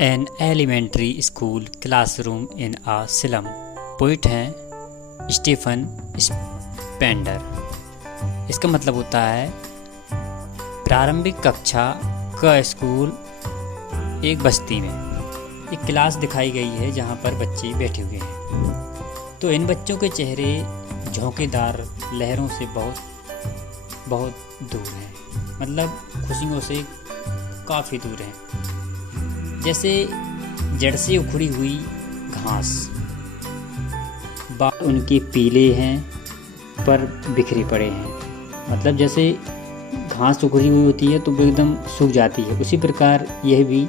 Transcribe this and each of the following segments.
N elementary school classroom in a slum. Poet हैं Stephen Spender. इसका मतलब होता है प्रारंभिक कक्षा का स्कूल एक बस्ती में। एक क्लास दिखाई गई है जहाँ पर बच्चे बैठे हुए हैं। तो इन बच्चों के चेहरे झोंकेदार लहरों से बहुत बहुत दूर हैं, मतलब खुशियों से काफ़ी दूर हैं। जैसे जड़ से उखड़ी हुई घास। बाल उनके पीले हैं पर बिखरे पड़े हैं, मतलब जैसे घास उखड़ी हुई होती है तो वो एकदम सूख जाती है, उसी प्रकार यह भी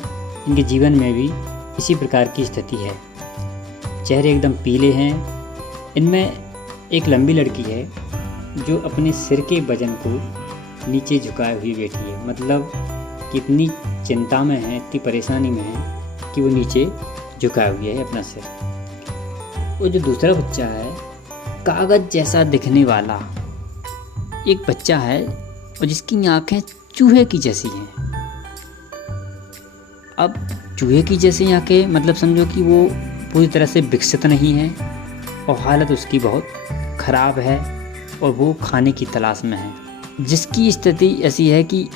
इनके जीवन में भी इसी प्रकार की स्थिति है। चेहरे एकदम पीले हैं। इनमें एक लंबी लड़की है जो अपने सिर के वजन को नीचे झुकाए हुई बैठी है, मतलब कितनी चिंता में है, इतनी परेशानी में है कि वो नीचे झुकाए हुए है अपना सिर। वो जो दूसरा बच्चा है, कागज जैसा दिखने वाला एक बच्चा है और जिसकी आंखें चूहे की जैसी हैं। अब चूहे की जैसी आंखें, मतलब समझो कि वो पूरी तरह से विकसित नहीं है और हालत उसकी बहुत ख़राब है और वो खाने की तलाश में है। जिसकी स्थिति ऐसी है कि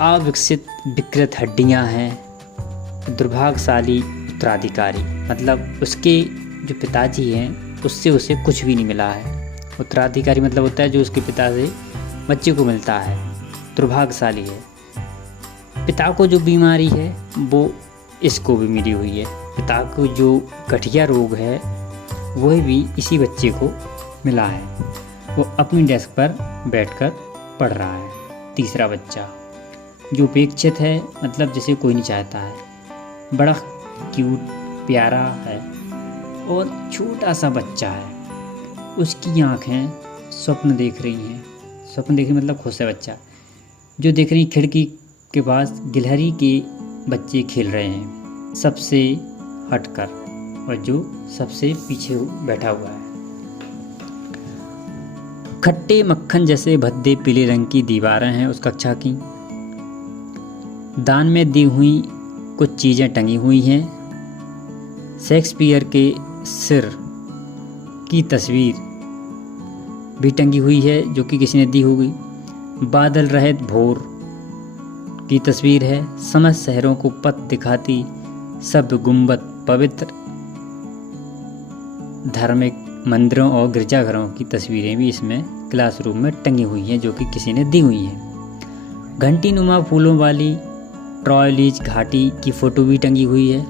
अविकसित विकृत हड्डियां हैं, दुर्भाग्यशाली उत्तराधिकारी, मतलब उसके जो पिताजी हैं उससे उसे कुछ भी नहीं मिला है। उत्तराधिकारी मतलब होता है जो उसके पिता से बच्चे को मिलता है। दुर्भाग्यशाली है। पिता को जो बीमारी है वो इसको भी मिली हुई है। पिता को जो गठिया रोग है वह भी इसी बच्चे को मिला है। वो अपनी डेस्क पर बैठकर पढ़ रहा है। तीसरा बच्चा जो उपेक्षित है, मतलब जिसे कोई नहीं चाहता है, बड़ा क्यूट प्यारा है और छोटा सा बच्चा है। उसकी आँखें स्वप्न देख रही हैं। स्वप्न देख रही मतलब खुश है बच्चा, जो देख रही खिड़की के पास गिलहरी के बच्चे खेल रहे हैं सबसे हटकर, और जो सबसे पीछे बैठा हुआ है। खट्टे मक्खन जैसे भद्दे पीले रंग की दीवारें हैं उस कक्षा की। दान में दी हुई कुछ चीज़ें टंगी हुई हैं। शेक्सपियर के सिर की तस्वीर भी टंगी हुई है जो कि किसी ने दी होगी। बादल रहित भोर की तस्वीर है। समस्त शहरों को पथ दिखाती सब गुंबद पवित्र धार्मिक मंदिरों और गिरजाघरों की तस्वीरें भी इसमें क्लासरूम में टंगी हुई हैं जो कि किसी ने दी हुई हैं। घंटी नुमा फूलों वाली ट्रॉयलीज घाटी की फ़ोटो भी टंगी हुई है।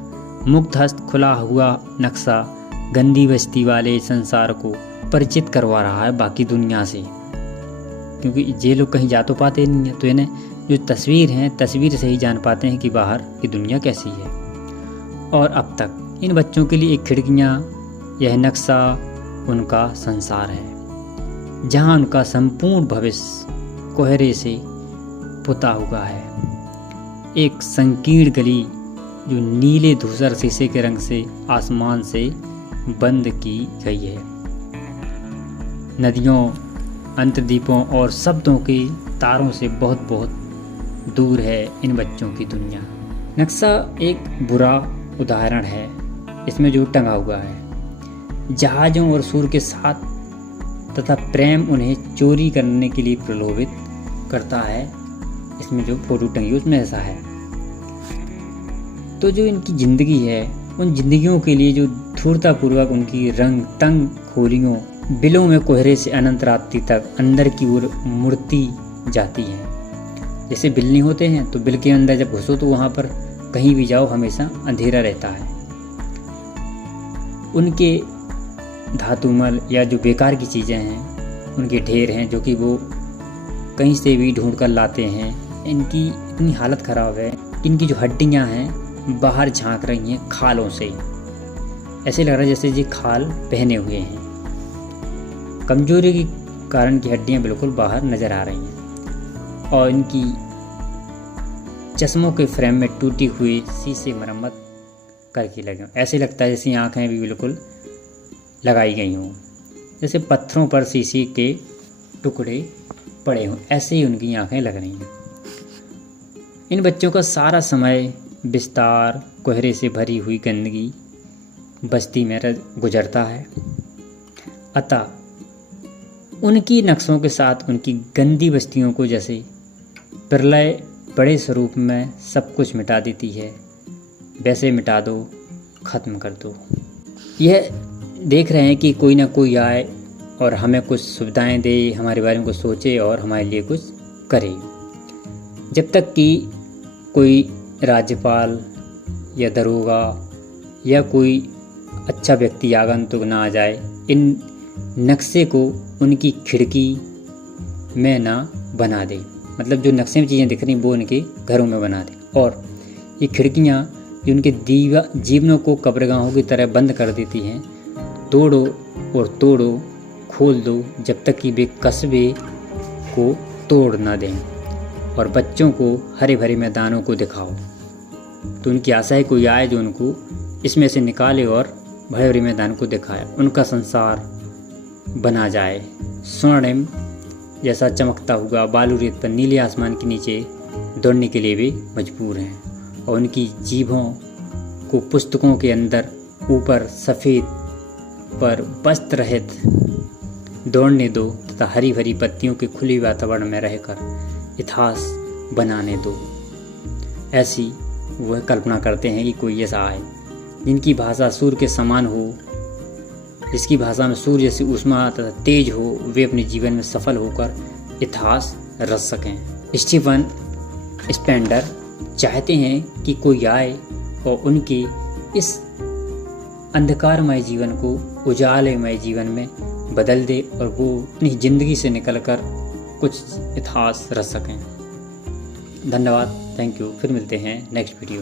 मुक्त हस्त खुला हुआ नक्शा गंदी बस्ती वाले संसार को परिचित करवा रहा है बाकी दुनिया से, क्योंकि ये लोग कहीं जा तो पाते नहीं हैं, तो इन्हें जो तस्वीर हैं तस्वीर से ही जान पाते हैं कि बाहर की दुनिया कैसी है। और अब तक इन बच्चों के लिए एक खिड़कियाँ, यह नक्शा उनका संसार है जहाँ उनका संपूर्ण भविष्य कोहरे से पुता हुआ है। एक संकीर्ण गली जो नीले धूसर शीशे के रंग से आसमान से बंद की गई है। नदियों, अंतर्द्वीपों और शब्दों के तारों से बहुत बहुत दूर है इन बच्चों की दुनिया। नक्शा एक बुरा उदाहरण है इसमें जो टंगा हुआ है। जहाज़ों और सूर के साथ तथा प्रेम उन्हें चोरी करने के लिए प्रलोभित करता है। इसमें जो फोटो टंगी उसमें ऐसा है। तो जो इनकी ज़िंदगी है, उन जिंदगियों के लिए जो धूर्ततापूर्वक उनकी रंग तंग खोलियों बिलों में कोहरे से अनंत रात्रि तक अंदर की ओर मुड़ती जाती हैं। जैसे बिल नहीं होते हैं तो बिल के अंदर जब घुसो तो वहाँ पर कहीं भी जाओ हमेशा अंधेरा रहता है। उनके धातुमल या जो बेकार की चीज़ें हैं उनके ढेर हैं जो कि वो कहीं से भी ढूंढ कर लाते हैं। इनकी इतनी हालत ख़राब है, इनकी जो हड्डियां हैं बाहर झांक रही हैं खालों से। ऐसे लग रहा है जैसे ये खाल पहने हुए हैं। कमजोरी के कारण की हड्डियां बिल्कुल बाहर नज़र आ रही हैं और इनकी चश्मों के फ्रेम में टूटी हुई शीशे मरम्मत करके लगे। ऐसे लगता है जैसे आँखें भी बिल्कुल लगाई गई हों, जैसे पत्थरों पर शीशे के टुकड़े पड़े हों, ऐसे ही उनकी आंखें लग रही हैं। इन बच्चों का सारा समय विस्तार कोहरे से भरी हुई गंदगी बस्ती में गुजरता है। अतः उनकी नक्शों के साथ उनकी गंदी बस्तियों को जैसे प्रलय बड़े स्वरूप में सब कुछ मिटा देती है, वैसे मिटा दो, ख़त्म कर दो। यह देख रहे हैं कि कोई ना कोई आए और हमें कुछ सुविधाएं दे, हमारे बारे में कुछ सोचे और हमारे लिए कुछ करे। जब तक कि कोई राज्यपाल या दरोगा या कोई अच्छा व्यक्ति आगंतुक ना आ जाए, इन नक्शे को उनकी खिड़की में ना बना दे। मतलब जो नक्शे में चीज़ें दिख रही वो उनके घरों में बना दे। और ये खिड़कियाँ जो उनके जीवनों को कब्रगाहों की तरह बंद कर देती हैं, तोड़ो और तोड़ो, खोल दो, जब तक कि वे कस्बे को तोड़ ना दें। और बच्चों को हरे भरे मैदानों को दिखाओ। तो उनकी आशा है कोई आए जो उनको इसमें से निकाले और भरे भरे मैदान को दिखाए, उनका संसार बना जाए। स्वर्णिम जैसा चमकता हुआ बालू रेत पर नीले आसमान के नीचे दौड़ने के लिए भी मजबूर हैं। और उनकी जीभों को पुस्तकों के अंदर ऊपर सफ़ेद पर वस्त्र रहित दौड़ने दो तथा हरी भरी पत्तियों के खुले वातावरण में रहकर इतिहास बनाने दो। ऐसी वह कल्पना करते हैं कि कोई ऐसा आए जिनकी भाषा सूर्य के समान हो, जिसकी भाषा में सूर्य जैसी ऊष्मा तथा तेज हो, वे अपने जीवन में सफल होकर इतिहास रच सकें। स्टीफन स्पेंडर चाहते हैं कि कोई आए और उनके इस अंधकारमय जीवन को उजालेमय जीवन में बदल दे और वो अपनी ज़िंदगी से निकलकर कुछ इतिहास रच सकें। धन्यवाद, थैंक यू। फिर मिलते हैं नेक्स्ट वीडियो।